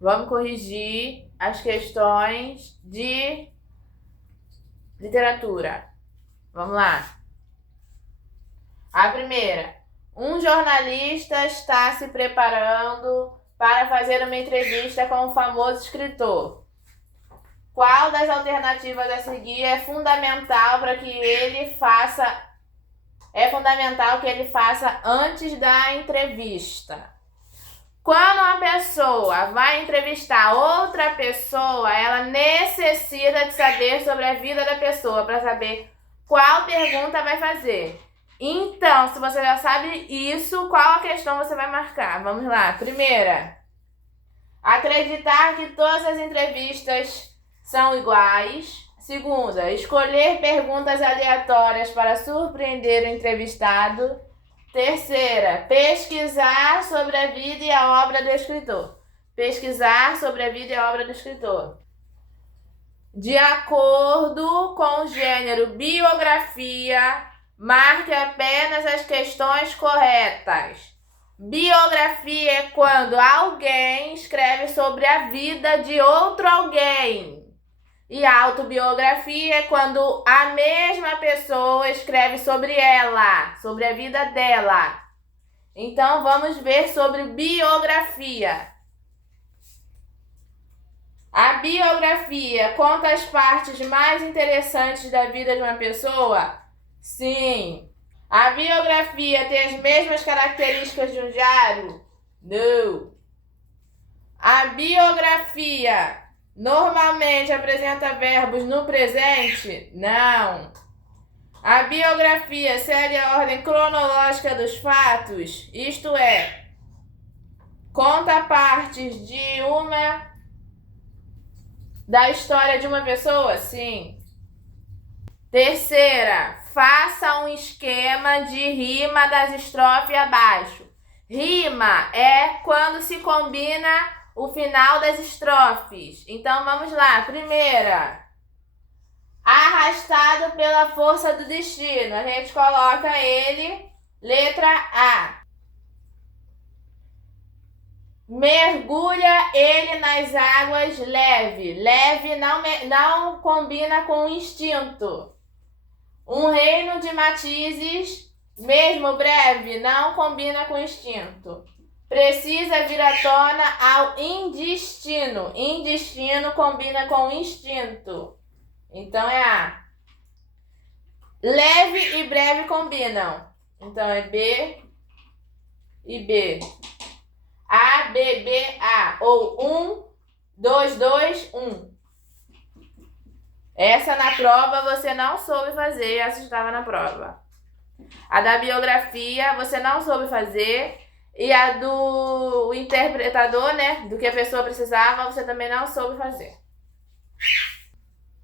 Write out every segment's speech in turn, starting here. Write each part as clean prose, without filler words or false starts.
Vamos corrigir as questões de literatura. Vamos lá. A primeira. Um jornalista está se preparando para fazer uma entrevista com um famoso escritor. Qual das alternativas a seguir é fundamental para que ele faça antes da entrevista? Quando uma pessoa vai entrevistar outra pessoa, ela necessita de saber sobre a vida da pessoa para saber qual pergunta vai fazer. Então, se você já sabe isso, qual a questão você vai marcar? Vamos lá. Primeira, acreditar que todas as entrevistas são iguais. Segunda, escolher perguntas aleatórias para surpreender o entrevistado. Terceira, pesquisar sobre a vida e a obra do escritor. Pesquisar sobre a vida e a obra do escritor. De acordo com o gênero biografia, marque apenas as questões corretas. Biografia é quando alguém escreve sobre a vida de outro alguém. E autobiografia é quando a mesma pessoa escreve sobre ela, sobre a vida dela. Então, vamos ver sobre biografia. A biografia conta as partes mais interessantes da vida de uma pessoa? Sim. A biografia tem as mesmas características de um diário? Não. A biografia normalmente apresenta verbos no presente? Não. A biografia segue a ordem cronológica dos fatos? Isto é, conta partes de da história de uma pessoa? Sim. Terceira, faça um esquema de rima das estrofes abaixo. Rima é quando se combina o final das estrofes. Então, vamos lá. Primeira. Arrastado pela força do destino. A gente coloca ele, letra A. Mergulha ele nas águas leve. Leve não combina com instinto. Um reino de matizes, mesmo breve, não combina com instinto. Precisa vir à tona ao indestino. Indestino combina com instinto. Então é A. Leve e breve combinam. Então é B e B. A, B, B, A. Ou 1, 2, 2, 1. Essa na prova você não soube fazer, essa estava na prova. A da biografia você não soube fazer. E a do interpretador, né? Do que a pessoa precisava, você também não soube fazer.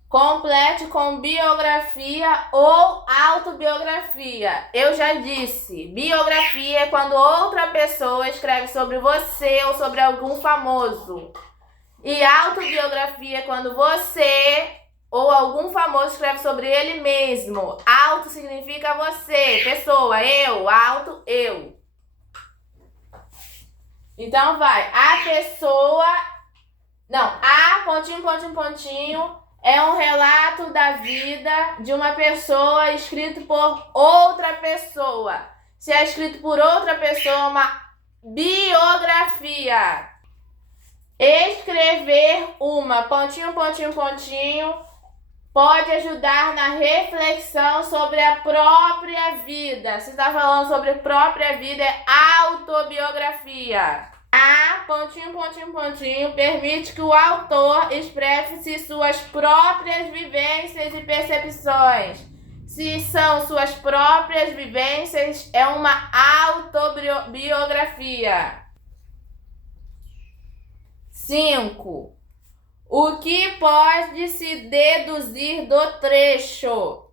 Complete com biografia ou autobiografia. Eu já disse, biografia é quando outra pessoa escreve sobre você ou sobre algum famoso. E autobiografia é quando você ou algum famoso escreve sobre ele mesmo. Auto significa você, pessoa, eu, auto, eu. Então vai, a pessoa... Não, a pontinho, pontinho, pontinho é um relato da vida de uma pessoa escrito por outra pessoa. Se é escrito por outra pessoa, é uma biografia. Escrever uma pontinho, pontinho, pontinho pode ajudar na reflexão sobre a própria vida. Se está falando sobre própria vida, é autobiografia. A pontinho, pontinho, pontinho permite que o autor expresse suas próprias vivências e percepções. Se são suas próprias vivências, é uma autobiografia. 5. O que pode se deduzir do trecho?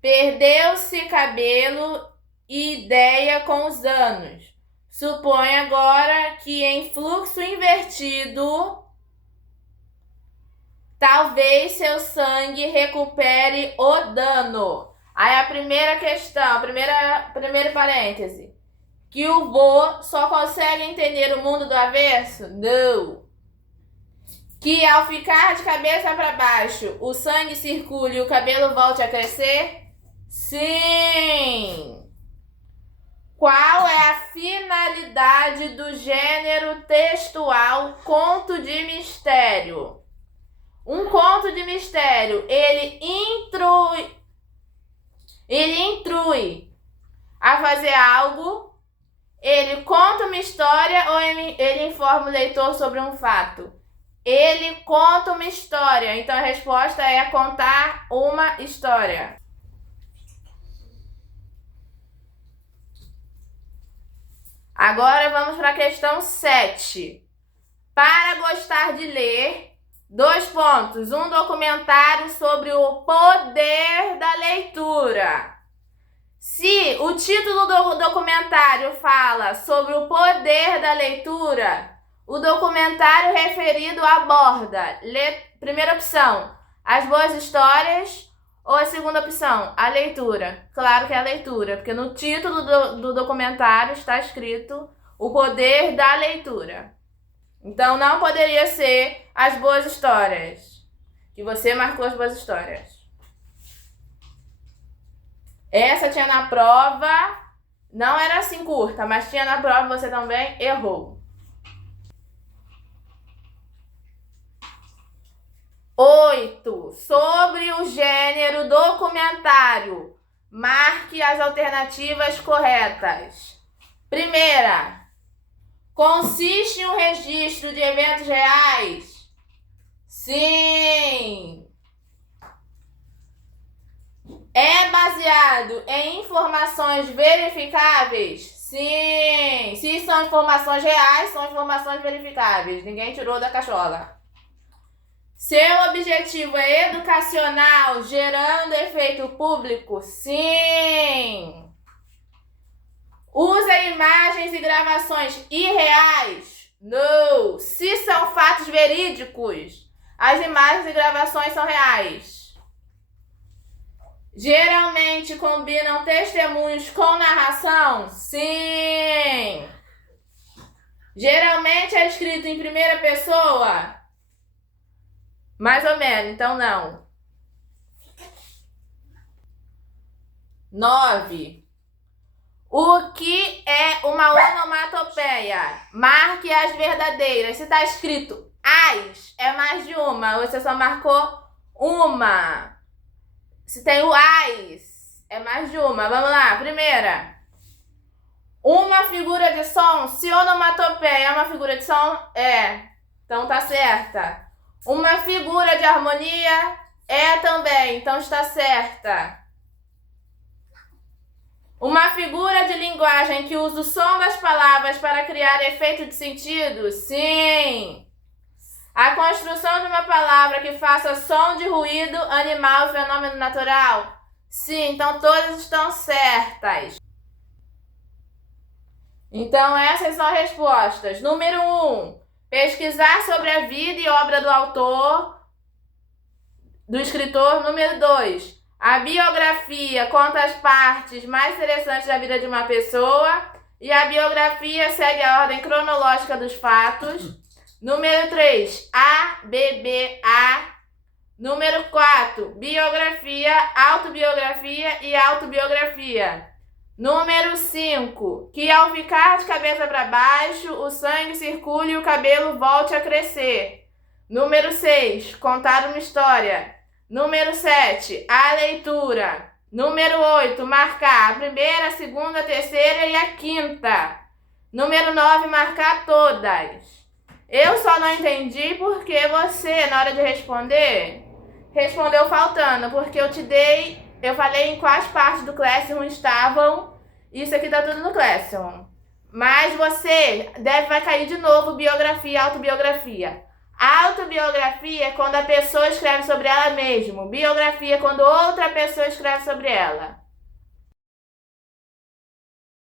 Perdeu-se cabelo e ideia com os anos. Supõe agora que em fluxo invertido, talvez seu sangue recupere o dano. Aí a primeira questão, primeiro parêntese. Que o vô só consegue entender o mundo do avesso? Não. Que ao ficar de cabeça para baixo, o sangue circule e o cabelo volte a crescer? Sim! Qual é a finalidade do gênero textual conto de mistério? Um conto de mistério, ele intrui a fazer algo, ele conta uma história ou ele informa o leitor sobre um fato? Ele conta uma história, então a resposta é contar uma história. Agora vamos para a questão 7. Para gostar de ler, 2 pontos. Um documentário sobre o poder da leitura. Se o título do documentário fala sobre o poder da leitura, o documentário referido aborda, primeira opção, as boas histórias, ou a segunda opção, a leitura. Claro que é a leitura, porque no título do documentário está escrito o poder da leitura. Então não poderia ser as boas histórias, que você marcou as boas histórias. Essa tinha na prova, não era assim curta, mas tinha na prova, você também errou. 8. Sobre o gênero documentário, marque as alternativas corretas. Primeira, consiste em um registro de eventos reais? Sim. É baseado em informações verificáveis? Sim. Se são informações reais, são informações verificáveis. Ninguém tirou da cachola. Seu objetivo é educacional, gerando efeito público? Sim. Usa imagens e gravações irreais? Não. Se são fatos verídicos, as imagens e gravações são reais. Geralmente combinam testemunhos com narração? Sim. Geralmente é escrito em primeira pessoa? Mais ou menos, então não. 9. O que é uma onomatopeia? Marque as verdadeiras. Se está escrito as, é mais de uma. Você só marcou uma. Se tem o as, é mais de uma. Vamos lá, primeira. Uma figura de som. Se onomatopeia é uma figura de som? É. Então tá certa. Uma figura de harmonia? É também. Então está certa. Uma figura de linguagem que usa o som das palavras para criar efeito de sentido? Sim. A construção de uma palavra que faça som de ruído, animal e fenômeno natural? Sim, então todas estão certas. Então essas são as respostas. Número 1. Pesquisar sobre a vida e obra do autor, do escritor. Número 2. A biografia conta as partes mais interessantes da vida de uma pessoa e a biografia segue a ordem cronológica dos fatos. Número 3, A, B, B, A. Número 4, biografia, autobiografia e autobiografia. Número 5, que ao ficar de cabeça para baixo, o sangue circule e o cabelo volte a crescer. Número 6, contar uma história. Número 7, a leitura. Número 8, marcar a primeira, a segunda, a terceira e a quinta. Número 9, marcar todas. Eu só não entendi porque você, na hora de responder, respondeu faltando. Porque eu falei em quais partes do Classroom estavam. Isso aqui tá tudo no Classroom. Mas você vai cair de novo biografia e autobiografia. Autobiografia é quando a pessoa escreve sobre ela mesma. Biografia é quando outra pessoa escreve sobre ela.